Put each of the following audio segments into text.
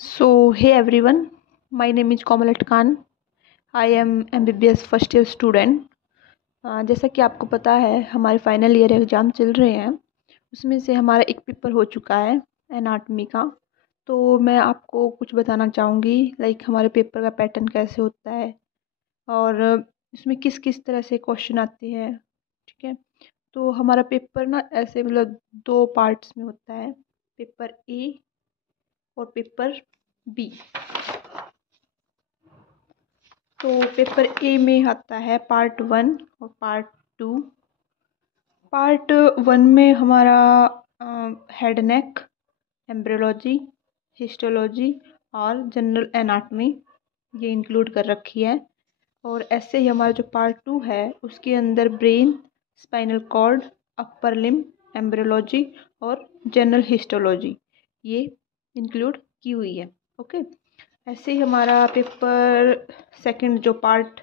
So, hey everyone, my name is Komalat Khan. I am MBBS first year student. जैसा कि आपको पता है हमारे फाइनल ईयर एग्ज़ाम चल रहे हैं, उसमें से हमारा एक पेपर हो चुका है एनाटमी का। तो मैं आपको कुछ बताना चाहूँगी, लाइक हमारे पेपर का पैटर्न कैसे होता है और इसमें किस किस तरह से क्वेश्चन आते हैं। ठीक है, तो हमारा पेपर ना ऐसे दो पार्ट्स में होता है, पेपर ए और पेपर बी। तो पेपर ए में आता है पार्ट 1 और पार्ट 2। पार्ट 1 में हमारा हेड नेक, एम्ब्रियोलॉजी, हिस्टोलॉजी और जनरल एनाटमी ये इंक्लूड कर रखी है। और ऐसे ही हमारा जो पार्ट 2 है उसके अंदर brain, spinal cord, upper limb, embryology और जनरल हिस्टोलॉजी ये इंक्लूड की हुई है। ओके, ऐसे ही हमारा पेपर सेकंड जो पार्ट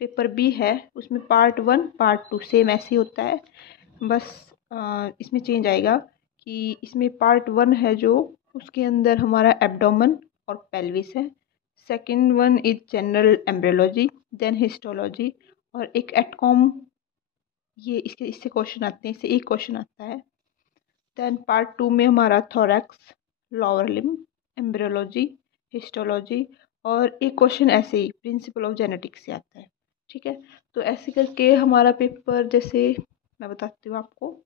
पेपर बी है उसमें पार्ट 1 पार्ट 2 सेम ऐसे ही होता है, बस इसमें चेंज आएगा कि इसमें पार्ट 1 है जो उसके अंदर हमारा एब्डोमेन और पेल्विस है। Second one is general embryology, then histology और एक एटकॉम। ये इससे क्वेश्चन आते हैं, इससे एक क्वेश्चन आता है। देन पार्ट 2 में हमारा thorax, lower limb, embryology, histology और एक क्वेश्चन ऐसे ही प्रिंसिपल ऑफ जेनेटिक्स से आता है। ठीक है, तो ऐसे करके हमारा पेपर, जैसे मैं बताती हूँ आपको,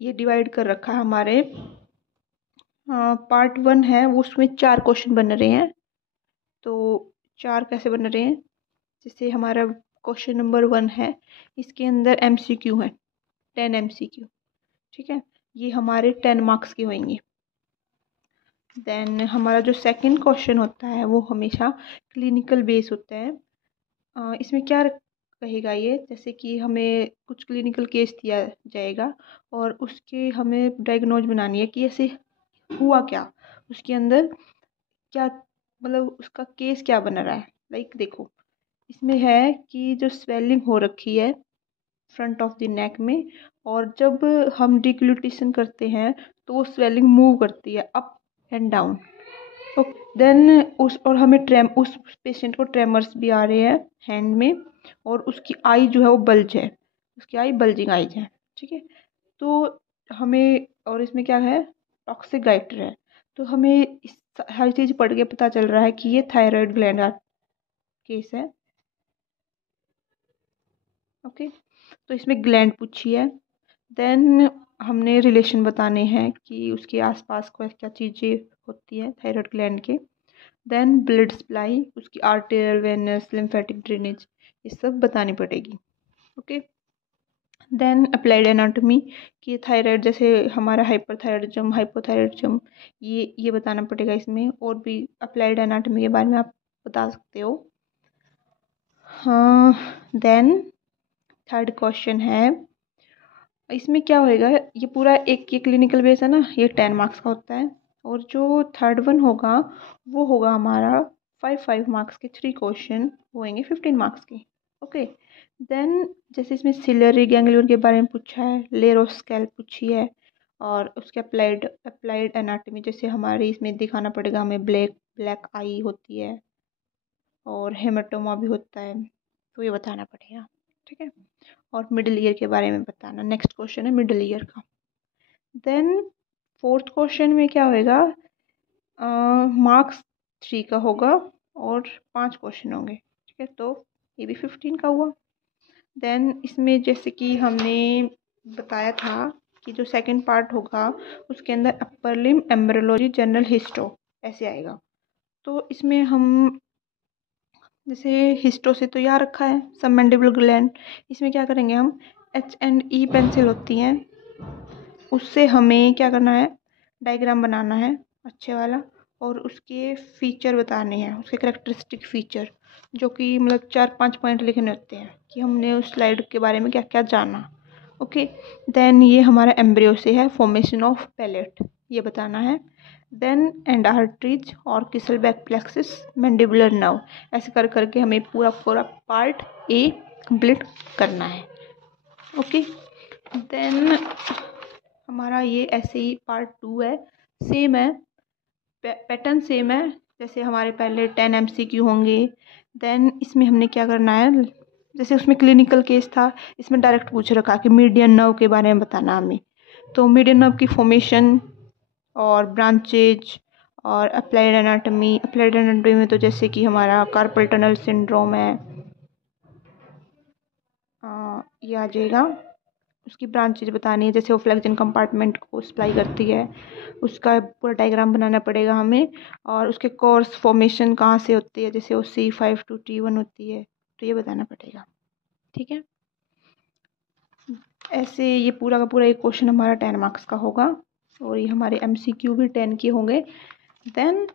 ये डिवाइड कर रखा है हमारे। पार्ट 1 है वो, उसमें 4 क्वेश्चन बन रहे हैं। तो 4 कैसे बन रहे हैं, जैसे हमारा क्वेश्चन नंबर 1 है, इसके अंदर MCQ है 10 MCQ। ठीक है, ये हमारे 10 मार्क्स के होंगे। देन हमारा जो सेकंड क्वेश्चन होता है वो हमेशा क्लिनिकल बेस होता है। इसमें क्या कहेगा ये, जैसे कि हमें कुछ क्लिनिकल केस दिया जाएगा और उसके हमें डायग्नोज बनानी है कि ऐसे हुआ क्या, उसके अंदर क्या, उसका केस क्या बन रहा है। लाइक देखो, इसमें है कि जो स्वेलिंग हो रखी है फ्रंट ऑफ द नेक में, और जब हम डिग्लूटेशन करते हैं तो वो स्वेलिंग मूव करती है अप एंड डाउन। तो देन और हमें उस पेशेंट को ट्रेमर्स भी आ रहे हैं हैंड में, और उसकी आई जो है वो बल्ज है, उसकी आई बल्जिंग आईज है। ठीक है, तो हमें, और इसमें क्या है, टॉक्सिक गाइटर है। तो हमें इस हर चीज़ पढ़ के पता चल रहा है कि ये थायराइड ग्लैंड का केस है। ओके, तो इसमें ग्लैंड पूछी है। देन हमने रिलेशन बताने हैं कि उसके आसपास क्या क्या चीज़ें होती है थायराइड ग्लैंड के। देन ब्लड सप्लाई, उसकी आर्टेरियल, वेनस, लिम्फेटिक ड्रेनेज, ये सब बतानी पड़ेगी। ओके, देन अप्लाइड एनाटॉमी कि थायराइड, जैसे हमारा हाइपरथायराइडिज्म, हाइपोथायराइडिज्म, ये बताना पड़ेगा इसमें। और भी अप्लाइड एनाटॉमी के बारे में आप बता सकते हो। हाँ, देन थर्ड क्वेश्चन है, इसमें क्या होएगा, ये पूरा एक ये क्लिनिकल बेस है ना, ये 10 मार्क्स का होता है। और जो थर्ड वन होगा वो होगा हमारा 5 मार्क्स के 3 क्वेश्चन होंगे 15 मार्क्स के। ओके, देन जैसे इसमें सिलरी गैंग्लियन के बारे में पूछा है, लेयर ऑफ स्कैल्प पूछी है, और उसके अप्लाइड एनाटॉमी, जैसे हमारे इसमें दिखाना पड़ेगा हमें ब्लैक ब्लैक आई होती है और हेमाटोमा भी होता है, तो ये बताना पड़ेगा। ठीक है, और मिडिल ईयर के बारे में बताना। नेक्स्ट क्वेश्चन है मिडिल ईयर का। देन फोर्थ क्वेश्चन में क्या होएगा, मार्क्स 3 का होगा और 5 क्वेश्चन होंगे। ठीक है, तो ये भी 15 का हुआ। देन इसमें जैसे कि हमने बताया था कि जो सेकंड पार्ट होगा उसके अंदर अपर लिम्ब, एम्ब्रियोलॉजी, जनरल हिस्टो ऐसे आएगा। तो इसमें हम जैसे हिस्टो से तो याद रखा है सबमैंडिबल ग्लैंड, इसमें क्या करेंगे हम, H&E पेंसिल होती हैं, उससे हमें क्या करना है, डायग्राम बनाना है अच्छे वाला, और उसके फीचर बताने हैं, उसके करेक्टरिस्टिक फीचर, जो कि 4-5 पॉइंट लिखने होते हैं कि हमने उस स्लाइड के बारे में क्या क्या जाना। ओके, देन ये हमारा एम्ब्रियो से है, फॉर्मेशन ऑफ पैलेट ये बताना है। देन एंड आर्टरीज और किसलबैक प्लेक्सिस, मैंडिबुलर नर्व, ऐसे कर करके हमें पूरा पूरा पार्ट ए कंप्लीट करना है। ओके, देन हमारा ये ऐसे ही पार्ट 2 है, सेम है। पैटर्न सेम है, जैसे हमारे पहले 10 MCQ होंगे। देन इसमें हमने क्या करना है, जैसे उसमें क्लिनिकल केस था, इसमें डायरेक्ट पूछ रखा कि मीडियन नर्व के बारे में बताना हमें। तो मीडियन नर्व की फॉर्मेशन और ब्रांचेज और अप्लाइड एनाटॉमी में तो जैसे कि हमारा कार्पल टनल सिंड्रोम है, ये आ जाएगा। उसकी ब्रांचेज बतानी है, जैसे वो फ्लेक्जन कंपार्टमेंट को सप्लाई करती है, उसका पूरा डायग्राम बनाना पड़ेगा हमें। और उसके कोर्स फॉर्मेशन कहाँ से होती है, जैसे वो C5 to T1 होती है, तो ये बताना पड़ेगा। ठीक है, ऐसे ये पूरा का पूरा एक क्वेश्चन हमारा 10 मार्क्स का होगा, और ये हमारे MCQ भी 10 के होंगे। देन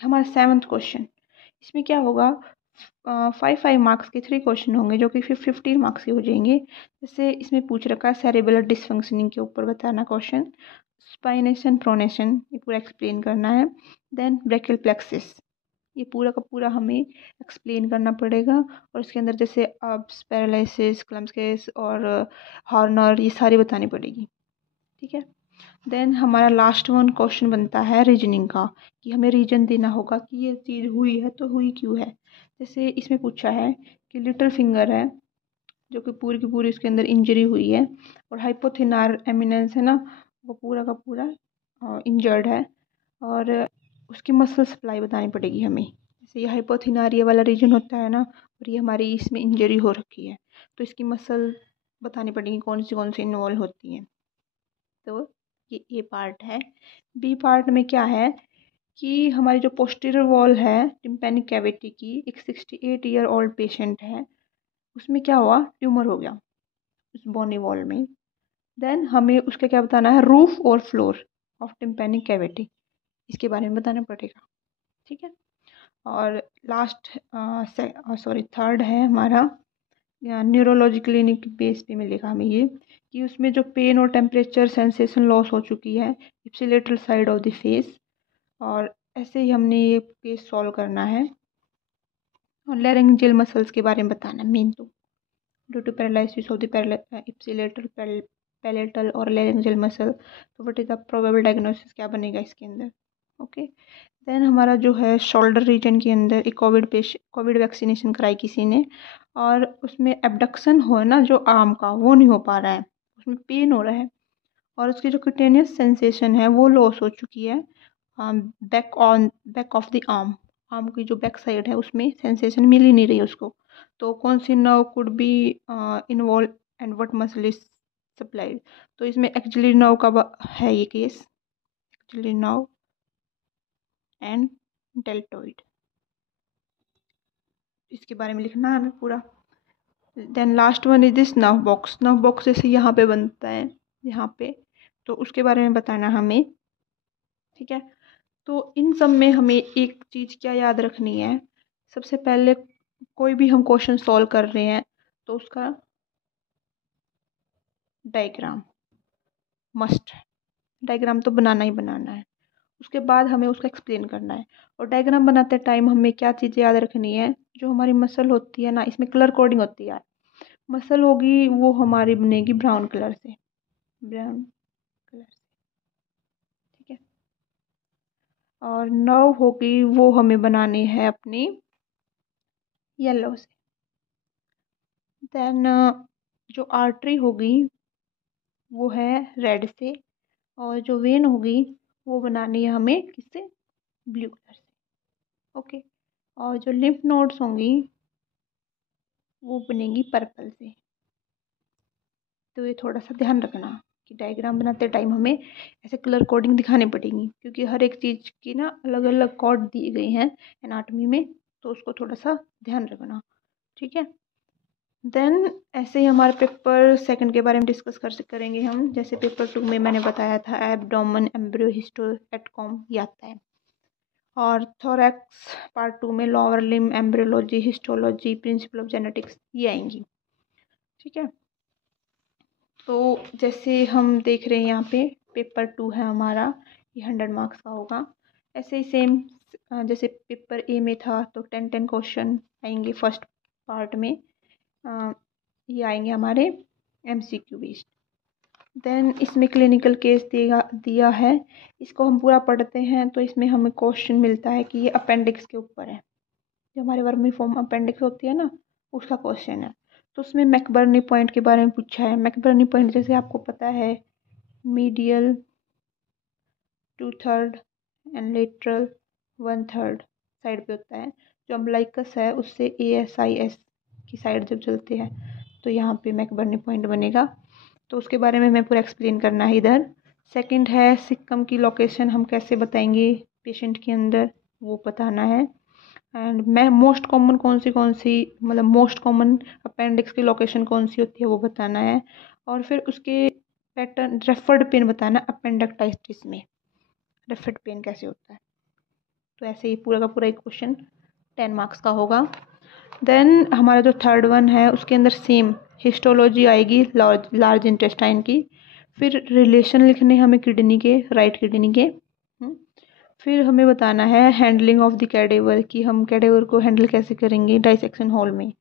हमारा 7th क्वेश्चन, इसमें क्या होगा, 5 मार्क्स के 3 क्वेश्चन होंगे जो कि 15 मार्क्स के हो जाएंगे। जैसे इसमें पूछ रखा है सेरेबुलर डिसफंक्शनिंग के ऊपर बताना क्वेश्चन, स्पाइनेशन प्रोनेशन ये पूरा एक्सप्लेन करना है। देन ब्रेकियल प्लेक्सिस, ये पूरा का पूरा हमें एक्सप्लेन करना पड़ेगा, और इसके अंदर जैसे अब्स, पैरालिसिस, क्लम्स और हॉर्नर ये सारी बतानी पड़ेगी। ठीक है, देन हमारा लास्ट वन क्वेश्चन बनता है रीजनिंग का, कि हमें रीजन देना होगा कि ये चीज़ हुई है तो हुई क्यों है। जैसे इसमें पूछा है कि लिटिल फिंगर है जो कि पूरी की पूरी इसके अंदर इंजरी हुई है, और हाइपोथिनार एमिनेंस है ना, वो पूरा का पूरा इंजर्ड है, और उसकी मसल सप्लाई बतानी पड़ेगी हमें। जैसे ये हाइपोथिनार ये वाला रीजन होता है ना, और ये हमारी इसमें इंजरी हो रखी है, तो इसकी मसल बतानी पड़ेगी कौन सी इन्वॉल्व होती हैं। तो ये ए पार्ट है। बी पार्ट में क्या है कि हमारी जो पोस्टीरियर वॉल है टिम्पैनिक कैविटी की, एक 68-year-old पेशेंट है, उसमें क्या हुआ, ट्यूमर हो गया उस बोनी वॉल में। देन हमें उसका क्या बताना है, रूफ और फ्लोर ऑफ टिम्पैनिक कैविटी, इसके बारे में बताना पड़ेगा। ठीक है, और लास्ट थर्ड है हमारा न्यूरोलॉजी क्लिनिक बेस पे मिलेगा हमें ये, कि उसमें जो पेन और टेम्परेचर सेंसेशन लॉस हो चुकी है ipsilateral side of the face, और ऐसे ही हमने ये केस सॉल्व करना है। और लैरिंजियल मसल्स के बारे में बताना है मेन, तो due to paralysis of the ipsilateral palatal और लैरिंजियल मसल, तो what is the probable diagnosis क्या बनेगा इसके अंदर। ओके, देन हमारा जो है शोल्डर रीजन के अंदर एक कोविड वैक्सीनेशन कराई किसी ने, और उसमें एबडक्शन हो ना जो आर्म का, वो नहीं हो पा रहा है, उसमें पेन हो रहा है, और उसकी जो क्यूटेनियस सेंसेशन है वो लॉस हो चुकी है back of the arm, arm की जो बैक साइड है उसमें सेंसेशन मिल ही नहीं रही उसको। तो कौन सी nerve could be involve and what muscle is supplied, तो इसमें एक्चुअली नर्व का है ये केस, एक्चुअली नर्व एंड डेल्टोइड, इसके बारे में लिखना है हमें पूरा। Then last one is this nerve box, nerve box जैसे यहाँ पे बनता है, यहाँ पे, तो उसके बारे में बताना हमें। ठीक है, तो इन सब में हमें एक चीज़ क्या याद रखनी है, सबसे पहले कोई भी हम क्वेश्चन सॉल्व कर रहे हैं तो उसका डायग्राम मस्ट, डायग्राम तो बनाना ही बनाना है, उसके बाद हमें उसका एक्सप्लेन करना है। और डायग्राम बनाते टाइम हमें क्या चीज़ें याद रखनी है, जो हमारी मसल होती है ना, इसमें कलर कोडिंग होती है, मसल होगी वो हमारी बनेगी ब्राउन कलर से, ब्राउन कलर से। ठीक है, और नर्व होगी वो हमें बनानी है अपनी येलो से। देन जो आर्टरी होगी वो है रेड से, और जो वेन होगी वो बनानी है हमें किससे, ब्लू कलर से। ओके, और जो लिम्फ नोड्स होंगी वो बनेगी पर्पल से। तो ये थोड़ा सा ध्यान रखना कि डायग्राम बनाते टाइम हमें ऐसे कलर कोडिंग दिखानी पड़ेगी, क्योंकि हर एक चीज़ की ना अलग अलग कोड दिए गए हैं एनाटॉमी में, तो उसको थोड़ा सा ध्यान रखना। ठीक है, देन ऐसे ही हमारे पेपर सेकंड के बारे में डिस्कस करेंगे हम। जैसे पेपर 2 में मैंने बताया था एब्डोमेन एम्ब्रियो हिस्टो एटकॉम ये आता है, और थोरैक्स पार्ट 2 में lower limb embryology, histology, principle of genetics ये आएंगी। ठीक है, तो जैसे हम देख रहे हैं यहाँ पे पेपर 2 है हमारा, ये 100 मार्क्स का होगा। ऐसे ही सेम जैसे पेपर ए में था, तो 10 क्वेश्चन आएंगे फर्स्ट पार्ट में, ये आएंगे हमारे MCQ बेस्ड। देन इसमें क्लिनिकल केस दिया है, इसको हम पूरा पढ़ते हैं तो इसमें हमें क्वेश्चन मिलता है कि ये अपेंडिक्स के ऊपर है, जो हमारे वर्मीफॉर्म अपेंडिक्स होती है ना, उसका क्वेश्चन है। तो उसमें मैकबर्नी पॉइंट के बारे में पूछा है। मैकबर्नी पॉइंट जैसे आपको पता है, मीडियल 2/3 एंड लेटरल 1/3 साइड पे होता है। जो अम्बलाइकस है उससे ASIS की साइड जब चलते हैं तो यहाँ पे मैकबर्नी पॉइंट बनेगा। तो उसके बारे में हमें पूरा एक्सप्लेन करना है इधर। सेकंड है सिक्कम की लोकेशन हम कैसे बताएंगे पेशेंट के अंदर, वो बताना है। एंड मैं मोस्ट कॉमन मतलब मोस्ट कॉमन अपेंडिक्स की लोकेशन कौन सी होती है वो बताना है। और फिर उसके पैटर्न रेफर्ड पेन बताना अपेंडिक्टाइटिस में रेफर्ड पेन कैसे होता है। तो ऐसे ही पूरा का पूरा एक क्वेश्चन 10 मार्क्स का होगा। देन हमारा जो थर्ड वन है उसके अंदर सेम हिस्टोलॉजी आएगी लार्ज इंटेस्टाइन की। फिर रिलेशन लिखने हमें किडनी के, राइट किडनी के। फिर हमें बताना है हैंडलिंग ऑफ द कैडेवर, कि हम कैडेवर को हैंडल कैसे करेंगे डाइसेक्शन हॉल में।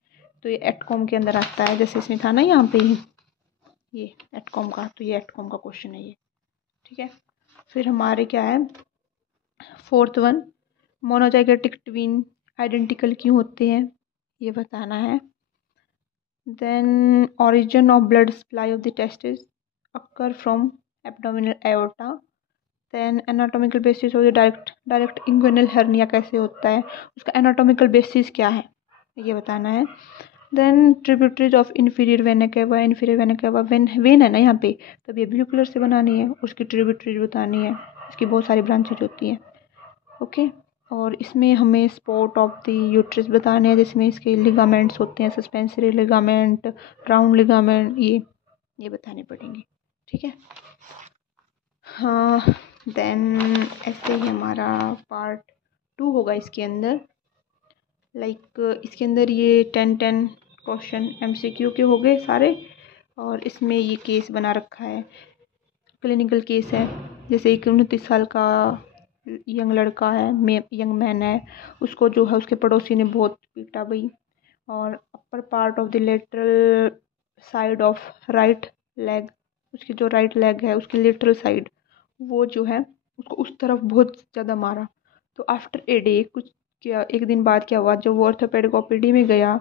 तो ये एटकॉम के अंदर आता है, जैसे इसमें था ना यहाँ पे ये एटकॉम का, तो ये एटकॉम का क्वेश्चन है ये, ठीक है। फिर हमारे क्या है fourth one, monozygotic twin identical क्यों होते हैं ये बताना है। Then origin of blood supply of the testes occur from abdominal aorta। Then anatomical basis of the direct inguinal hernia कैसे होता है, उसका एनाटॉमिकल बेसिस क्या है ये बताना है। Then tributaries of inferior vena cava, inferior vena cava vein है ना यहाँ पे, तब ये ब्लू कलर से बनानी है, उसकी ट्रिब्यूटरीज बतानी है, इसकी बहुत सारी ब्रांचेज होती हैं, ओके। और इसमें हमें स्पॉट ऑफ द यूट्रस बताने हैं, जिसमें इसके लिगामेंट्स होते हैं, सस्पेंसरी लिगामेंट, राउंड लिगामेंट, ये बताने पड़ेंगे, ठीक है। हाँ, देन ऐसे ही हमारा पार्ट 2 होगा इसके अंदर। इसके अंदर ये 10 क्वेश्चन MCQ के हो गए सारे, और इसमें ये केस बना रखा है, क्लिनिकल केस है। जैसे एक 29 साल का यंग लड़का है, यंग मैन है, उसको जो है उसके पड़ोसी ने बहुत पीटा भाई, और upper part of the lateral side of right leg, उसकी जो राइट लेग है उसकी लेटरल साइड, वो जो है उसको उस तरफ बहुत ज़्यादा मारा। तो आफ्टर ए डे, कुछ क्या एक दिन बाद क्या हुआ, जब वो ऑर्थोपेडिक OPD में गया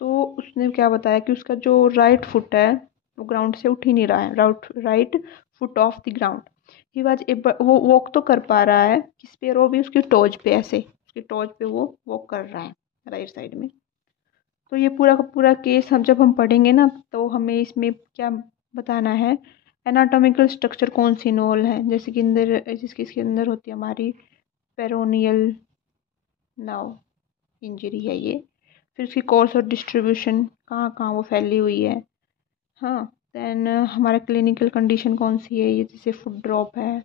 तो उसने क्या बताया कि उसका जो राइट फुट है वो ग्राउंड से उठ ही नहीं रहा है, right foot of the ground. He was वो वॉक तो कर पा रहा है किस पे, वो भी उसकी टोज पे, ऐसे उसकी टोज पे वो वॉक कर रहा है राइट साइड में। तो ये पूरा का पूरा केस जब हम पढ़ेंगे ना, तो हमें इसमें क्या बताना है, एनाटॉमिकल स्ट्रक्चर कौन सी इन्वॉल्व है, जैसे कि इसके अंदर होती है हमारी पेरोनियल नाव इंजरी है ये। फिर उसकी कोर्स और डिस्ट्रीब्यूशन कहाँ कहाँ वो फैली हुई है। हाँ, देन हमारा क्लिनिकल कंडीशन कौन सी है, ये जैसे फुट ड्रॉप है,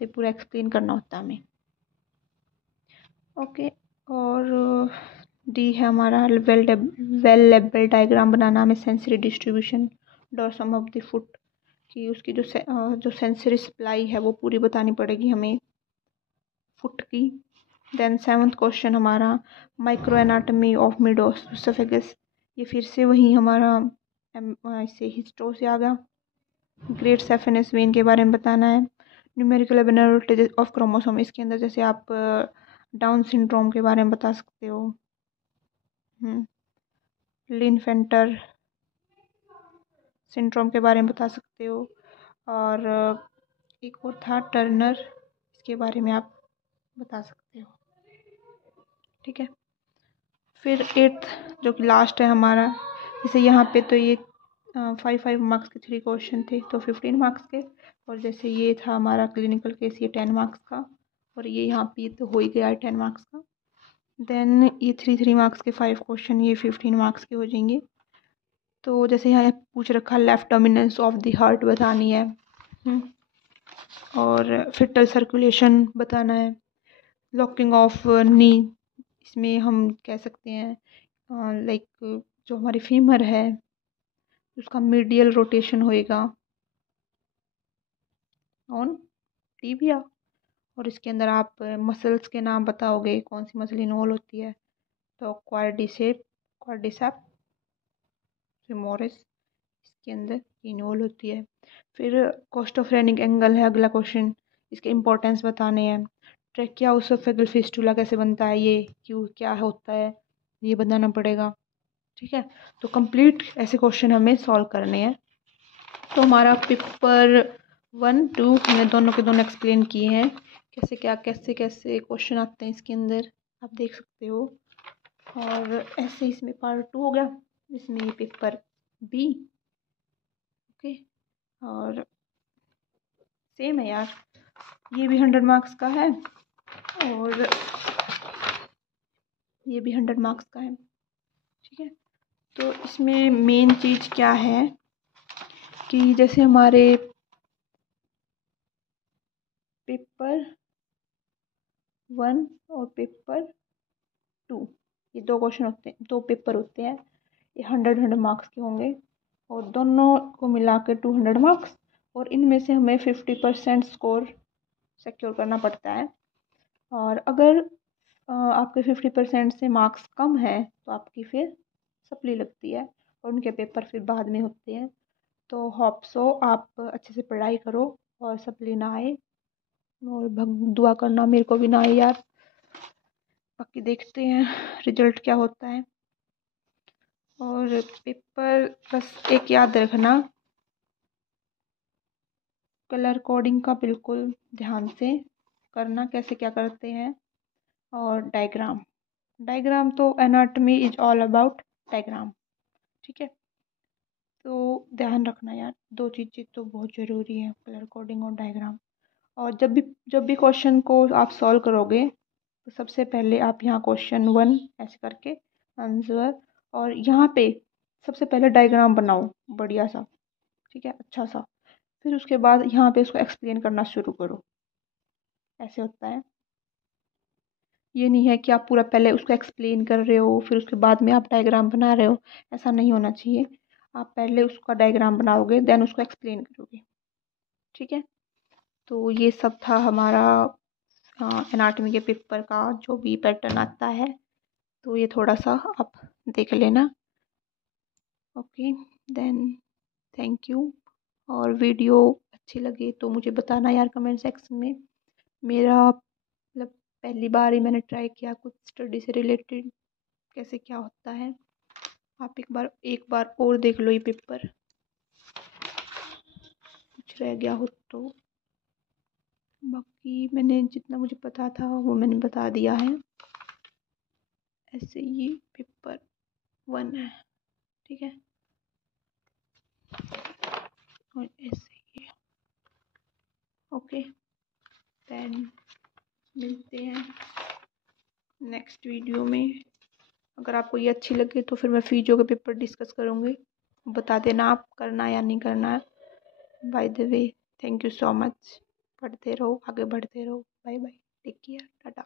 तो पूरा एक्सप्लेन करना होता है हमें, ओके। और डी है हमारा वेल लेबल डायग्राम बनाना हमें, sensory distribution dorsum of the foot की, उसकी जो सेंसरी सप्लाई है वो पूरी बतानी पड़ेगी हमें फुट की। देन 7th क्वेश्चन हमारा माइक्रो एनाटमी ऑफ मिडोसफेगस, ये फिर से वही हमारा इससे हिस्टो से आ गया। ग्रेट सेफेनस वेन के बारे में बताना है। न्यूमेरिकल एबनॉर्मलिटीज ऑफ क्रोमोसोम, इसके अंदर जैसे आप डाउन सिंड्रोम के बारे में बता सकते हो, लिनफेंटर सिंड्रोम के बारे में बता सकते हो, और एक और था टर्नर, इसके बारे में आप बता सकते हो, ठीक है। फिर 8th जो कि लास्ट है हमारा, जैसे यहाँ पे तो ये 5 मार्क्स के 3 क्वेश्चन थे तो 15 मार्क्स के, और जैसे ये था हमारा क्लिनिकल केस, ये 10 मार्क्स का, और ये यहाँ पे तो हो ही गया 10 मार्क्स का। देन ये 3 मार्क्स के 5 क्वेश्चन, ये 15 मार्क्स के हो जाएंगे। तो जैसे यहाँ पूछ रखा left dominance of the heart बतानी है, और फिटल सर्कुलेशन बताना है। लॉकिंग ऑफ नी, इसमें हम कह सकते हैं जो हमारी फीमर है उसका मीडियल रोटेशन होएगा ऑन टीबिया। और इसके अंदर आप मसल्स के नाम बताओगे कौन सी मसल इन्वॉल्व होती है, तो क्वाड्रिसेप फेमोरिस इसके अंदर ये इन्वॉल्व होती है। फिर कॉस्ट ऑफ रनिंग एंगल है अगला क्वेश्चन, इसके इंपॉर्टेंस बताने हैं। ट्रैकियोसोफेगल फिस्टुला कैसे बनता है, ये क्यों क्या होता है, ये बताना पड़ेगा। ठीक है, तो कंप्लीट ऐसे क्वेश्चन हमें सॉल्व करने हैं। तो हमारा पेपर 1, 2 हमने दोनों के दोनों एक्सप्लेन किए हैं, कैसे क्या कैसे कैसे क्वेश्चन आते हैं इसके अंदर, आप देख सकते हो। और ऐसे इसमें पार्ट 2 हो गया, इसमें ये पेपर बी। ओके, और सेम है यार, ये भी 100 मार्क्स का है और ये भी 100 मार्क्स का है। ठीक है, तो इसमें मेन चीज़ क्या है कि जैसे हमारे पेपर 1 और पेपर 2, ये 2 क्वेश्चन होते हैं, 2 पेपर होते हैं, ये 100 मार्क्स के होंगे और दोनों को मिला के 200 मार्क्स, और इनमें से हमें 50% स्कोर सिक्योर करना पड़ता है। और अगर आपके 50% से मार्क्स कम है तो आपकी फिर सप्ली लगती है और उनके पेपर फिर बाद में होते हैं। तो होप सो आप अच्छे से पढ़ाई करो और सप्ली ना आए, और दुआ करना मेरे को भी ना आए यार। बाकी देखते हैं रिजल्ट क्या होता है। और पेपर बस एक याद रखना, कलर कोडिंग का बिल्कुल ध्यान से करना, कैसे क्या करते हैं। और डायग्राम, डायग्राम तो anatomy is all about diagram. ठीक है, तो ध्यान रखना यार, 2 चीज़ें तो बहुत ज़रूरी है, कलर कोडिंग और डायग्राम। और जब भी क्वेश्चन को आप सॉल्व करोगे तो सबसे पहले आप यहाँ क्वेश्चन 1 ऐसे करके आंसर, और यहाँ पे सबसे पहले डायग्राम बनाओ बढ़िया सा, ठीक है, अच्छा सा। फिर उसके बाद यहाँ पे उसको एक्सप्लेन करना शुरू करो, ऐसे होता है। ये नहीं है कि आप पूरा पहले उसको एक्सप्लेन कर रहे हो फिर उसके बाद में आप डायग्राम बना रहे हो, ऐसा नहीं होना चाहिए। आप पहले उसका डायग्राम बनाओगे देन उसको एक्सप्लेन करोगे। ठीक है, तो ये सब था हमारा एनाटॉमी के पेपर का जो भी पैटर्न आता है, तो ये थोड़ा सा आप देख लेना। Okay, then thank you. और वीडियो अच्छी लगी तो मुझे बताना यार कमेंट सेक्शन में। मेरा मतलब पहली बार ही मैंने ट्राई किया कुछ स्टडी से रिलेटेड, कैसे क्या होता है। आप एक बार और देख लो ये पेपर, कुछ रह गया हो तो। बाकी मैंने जितना मुझे पता था वो मैंने बता दिया है। ऐसे ये पेपर 1 है, ठीक है, और ऐसे ये। ओके, देन मिलते हैं नेक्स्ट वीडियो में। अगर आपको ये अच्छी लगे तो फिर मैं फिजियो के पेपर डिस्कस करूँगी, बता देना आप करना या नहीं करना है। By the way, thank you so much. पढ़ते रहो, आगे बढ़ते रहो। Bye bye, take care, Tata.